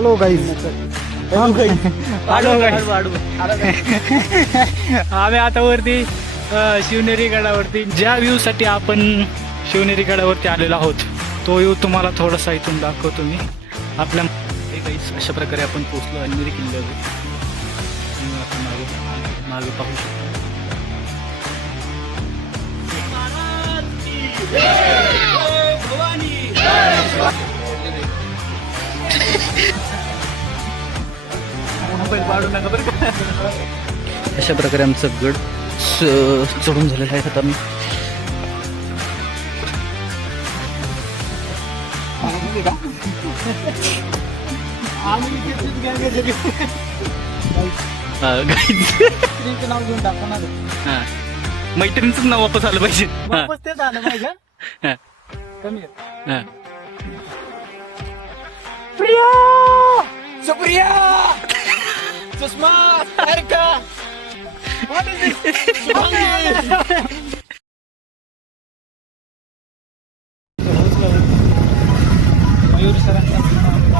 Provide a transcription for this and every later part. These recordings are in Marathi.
Hello guys. आम्ही आता वरती शिवनेरी गडावरती ज्या व्ह्यू साठी आपण शिवनेरी गडावरती आलेलो आहोत तो व्ह्यू तुम्हाला थोडासा इथून दाखवतो मी. आपल्या अशा प्रकारे आपण पोहोचलो अंजनेरी किल्ल्यावर. मागे पाहू शकतो. अशा प्रकारे आमचं गड चढून झालेलं आहे. आता मी मैत्रिणीच नाव वापस आलं पाहिजे. तेच आलं पाहिजे. कमी Priya Supriya Sushma Sarika.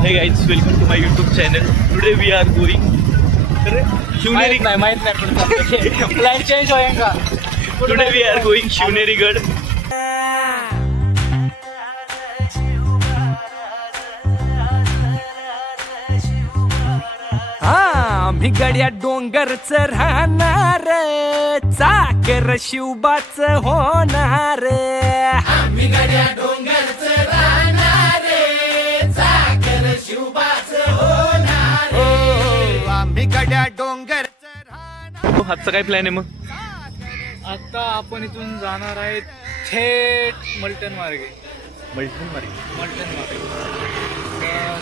Hey guys, welcome to my YouTube channel. Today we are going Shivneri. माहित नाही प्लॅन चेंज होएगा. Today we are going Shivneri गड. आम्ही गड्या डोंगरच राहणार, चाकर शिवबाच होणार. आम्ही गड्या डोंगरच राहणार, चाकर शिवबाच होणार. आम्ही गड्या डोंगरच राहणार. आजचा काय प्लॅन आहे मग? आता आपण इथून जाणार आहे थेट मलटण मार्गे. मल्टन मार्गे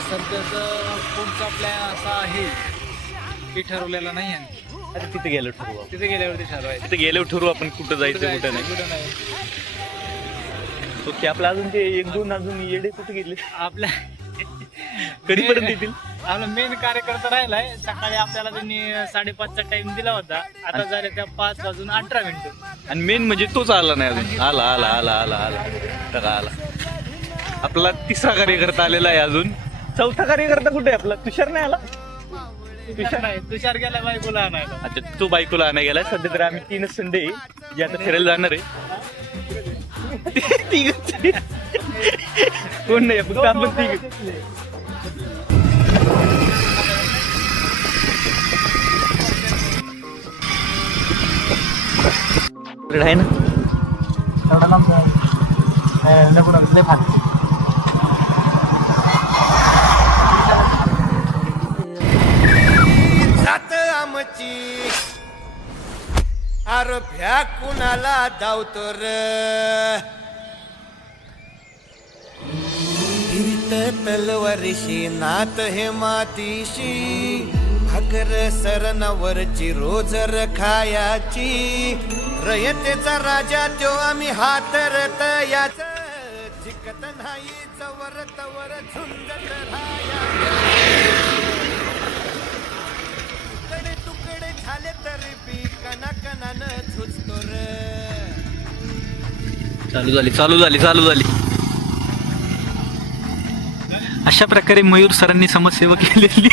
सध्याचा पुढचा प्लॅन असा आहे की ठरवलेला नाही आहे. अरे तिथे गेलो ठरवू. तिथे गेल्यावरती ठरवायचं. तिथे गेल्यावर ठरवू आपण कुठं जायचं कुठं नाही. कुठं नाही. ओके. आपलं अजून ते एक दोन अजून येडे कुठे गेले? आपल्या कधीपर्यंत येतील? आपला मेन कार्यकर्ता राहिलाय. सकाळी आपल्याला त्यांनी 5:30चा टाइम दिला होता. आता झाले त्या 5:18. आणि मेन म्हणजे तोच आला नाही अजून. आला आला आला आला आला टका आला. आपला तिसरा कार्यकर्ता आलेला आहे. अजून चौथा कार्यकर्ता कुठे आहे आपला? तुषार नाही आला. तुषार गेला बायकोला आणायला. अच्छा, तो बायकोला आणायला गेलाय. सध्या तर आम्ही 3 संडे जे आता फिरायला जाणार आहे. कोण नाही फक्त आपण 3. आहे ना जात आमची अरे भ्या कुणाला धावतो र. फिरत तलवारीशी नात हे मातीशी, भाकर सरणावरची रोजर खायाची. रयतेचा राजा त्यो आम्ही हातरत याच, जिकत नाही जवर तवर झुंजत राया. तुकडे तुकडे झाले तरी बी कणाकणानं झुजतो र. चालू झाली. अशा प्रकारे मयूर सरांनी समाजसेवा केलेली.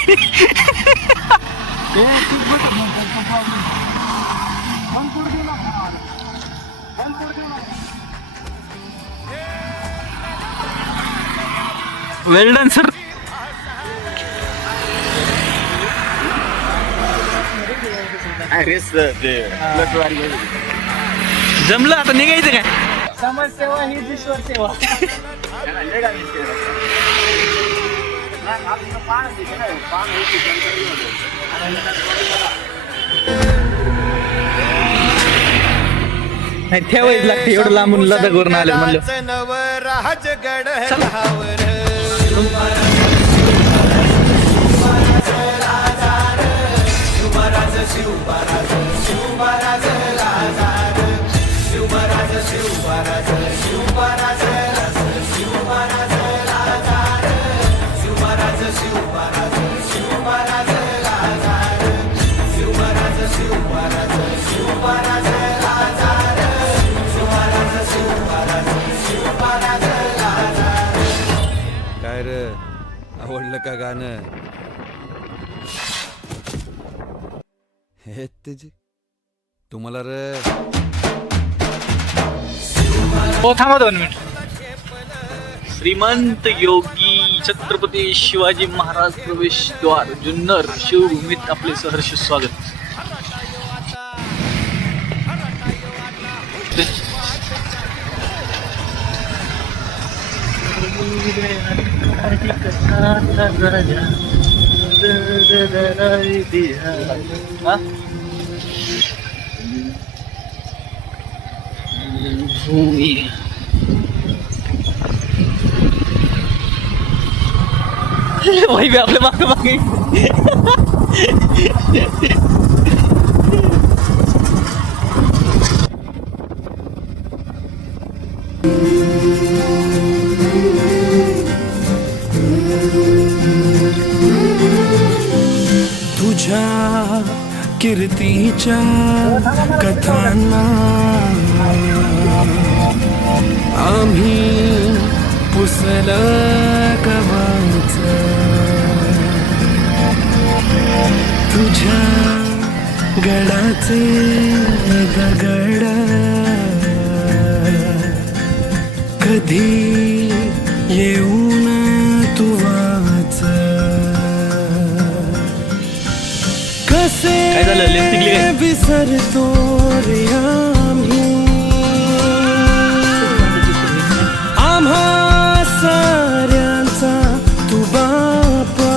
वेल डन सर. जमलं. आता निघायचं काय? समाजसेवा ही ईश्वर सेवा. नाही ठेवायच लागते. एवढं लांबून लदाखवरून आले म्हणलं. नवराज गड हावर. आवडलं का गाणं? हे तेजी तुम्हाला रे हो थांबा 2 मिनिट. श्रीमंत योगी छत्रपती शिवाजी महाराज प्रवेशद्वार जुन्नर शिवभूमीत आपले सहर्ष स्वागत. हा? वही भी आपले मागे मागे तुझ्या कीर्तीच्या कथांना आम्ही पुसल कवाच तुझ्या गडाचे दगड कधी येऊन तू वाच कसे काय झालं? लेन्स निघली काय? विसरतो रे आम्ही आम्हा साऱ्यांचा तू बापा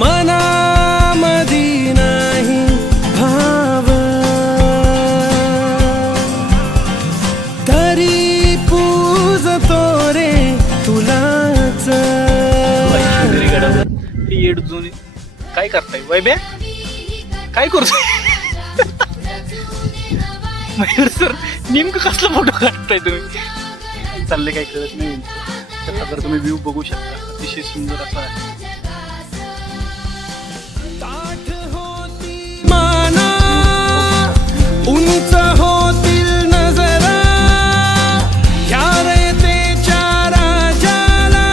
मनामधी नाही भाव तरी पूजतो रे तुलाच येड जुनी काय करताय वैब्या काय करतोय मयूर सर नेमकं कसला फोटो काढताय तुम्ही चालले काय कळत नाही. त्याचा जर तुम्ही व्ह्यू बघू शकता अतिशय सुंदर असा आहे. माना उंच होतील नजरा या रयतेच्या राजाला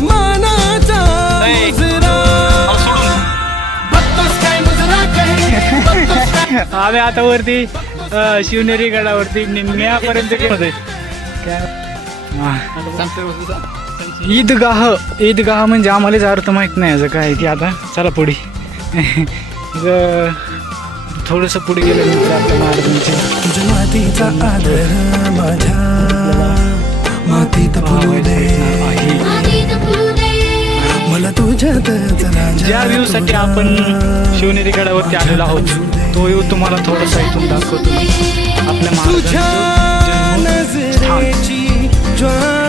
मानाचा मुजरा बघतोस काय मुजरा काय आम्ही आता वरती शिवनेरी गडावरती निम्म्यापर्यंत गेलो. ईदगाह म्हणजे आम्हालाच अर्थ माहित नाही याचं काय की आता चला पुढे थोडंसं पुढे गेल्यानंतर आता महाराजांचे तुझ्या मातीचा आदर माझ्या मातीत फुलू दे मला तुझ्यात ज्या व्ह्यू साठी आपण शिवनेरी गडावरती आलेलो आहोत तो व्ह्यू तुम्हाला थोडासा इथून दाखवतो. आपल्या तुझ्या नजरेची ज्वाळा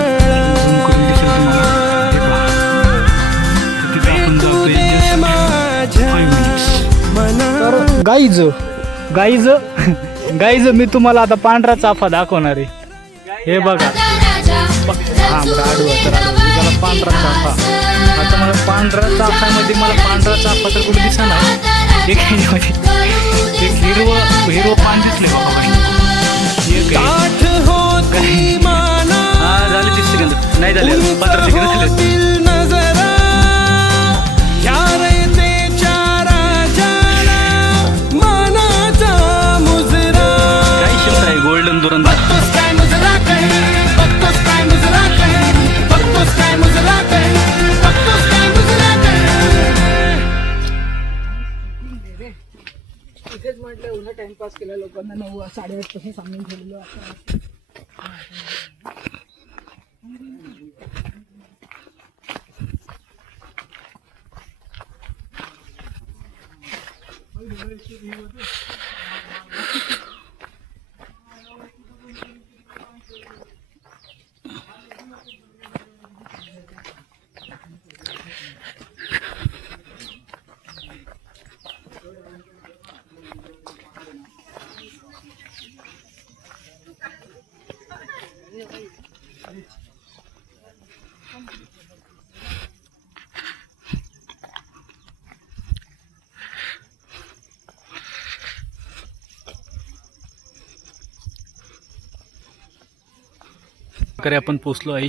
गाईज मी तुम्हाला आता पांढरा चाफा दाखवणार आहे. हे बघा हा त्याला पांढरा चाफा. आता मला पांढरा चाफ्यामध्ये मला पांढरा चाफा तर कुठे दिसा नाही. एक हिरवं पान दिसले बाबा हा झाले 30 सेकंद नाही झाले 15 सेकंद झाले. काय शब्द आहे गोल्डन दुरंदार. इथेच म्हटलं उन्हा टाइमपास केला लोकांना 9 8:30 पासून सांगून ठेवलेलं. प्रकारे आपण पोचलो आहे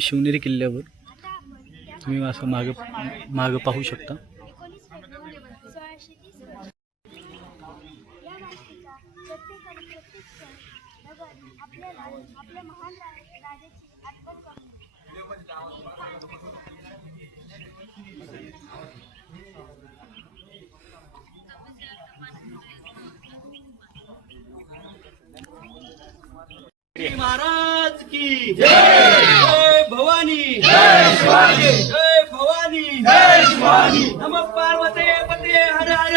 शिवनेरी किल्ल्यावर. तुम्ही असं मागं पाहू शकता. आपल्या महान राजाची आठवण करून महाराज की जय जय भवानी जय शिवाजी जय भवानी जय शिवाजी नमः पार्वते पते हर हर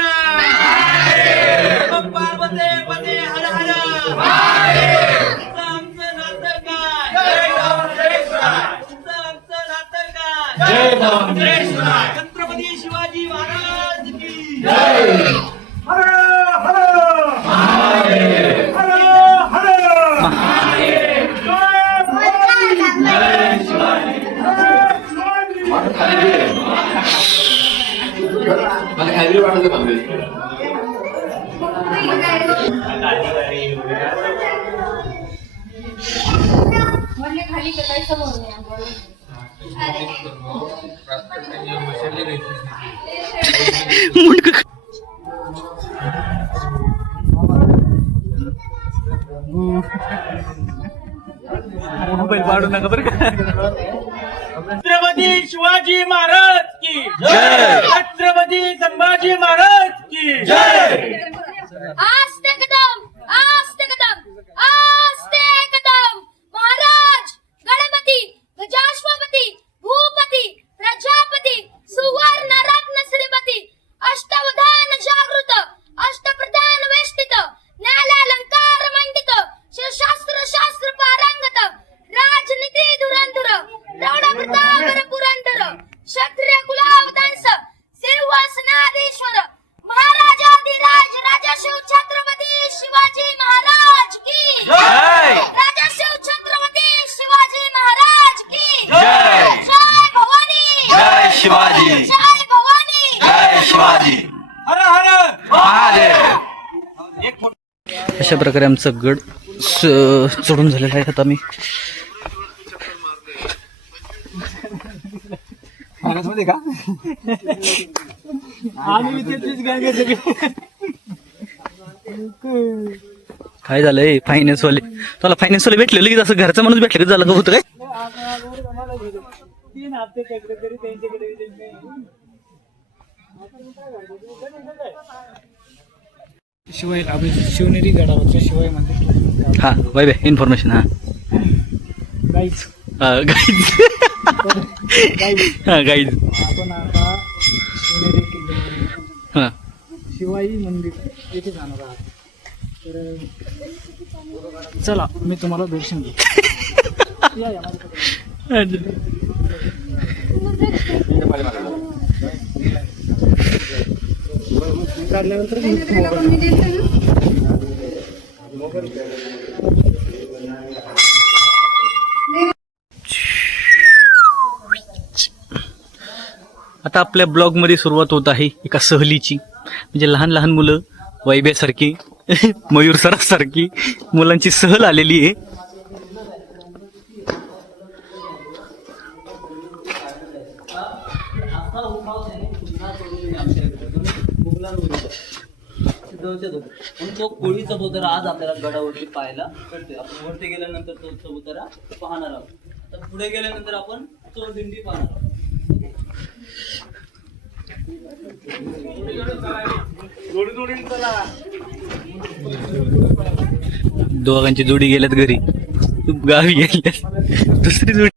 नमः पार्वते पते हर हर आमचं नातं काय जय आमचं नातं काय जय छत्रपती शिवाजी महाराज की जय खाली काय समोर मोबाईल पाडू नका बरं का. छत्रपती शिवाजी महाराज की जय छत्रपती संभाजी महाराज की जय आस्ते कदम महाराज गणपती गजाश्वपती भूपती प्रजापती सुवर्ण रत्न श्रीपती अष्टवधान जागृत अष्टप्रधान वेष्टित न्यायालंकार मंडित शास्त्र पारंगत राजनीती धुरंधर प्रौढ प्रतापर पुरंदर क्षत्रिय कुलावतंस सिंहासनाधीश्वर महाराजाधिराज राजा शिव छत्रपती शिवाजी महाराज की राजा शिव छत्रपती शिवाजी महाराज की जय भवानी जय शिवाजी जय भवानी जय शिवाजी हर हर महादेव. अशा प्रकारे आमचं गड चढून झालेला आहे. आता मी काय झालंय फायनान्स वाले तुला फायनान्स वाले भेटले लगेच असं घरचा माणूस भेटले का झालं का होतं काय 3 हप्ते तरी त्यांच्याकडे शिवाय आपण शिवनेरी गडावरच्या शिवाय मंदिर हा बाय बाय इन्फॉर्मेशन हा गाईच गाईज हा गाईज आपण आता शिवनेरी किल्ल्यावर हा शिवाई मंदिर येथे जाणार आहात. तर चला मी तुम्हाला दर्शन घेऊ. या माझ्याकडे. काढल्यानंतर आता आपल्या ब्लॉगमध्ये सुरुवात होत आहे एका सहलीची. म्हणजे लहान लहान मुलं वैभ्यासारखी मयूर सरासारखी मुलांची सहल आलेली आहे. तो कोळीचा चबुतरा आज आपल्याला गडावरती पाहायला भेटतोय. आपण वरती गेल्यानंतर तो चबुतरा पाहणार आहोत. आता पुढे गेल्यानंतर आपण चोरदिंडी पाहणार आहोत. दोघांची जोडी गेल्यात घरी गावी गेल्यात दुसरी जोडी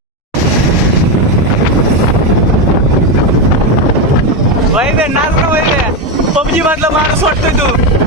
वैभ्या नाच ना वैभ्या पबजी मधला माणूस वाटतोय तू.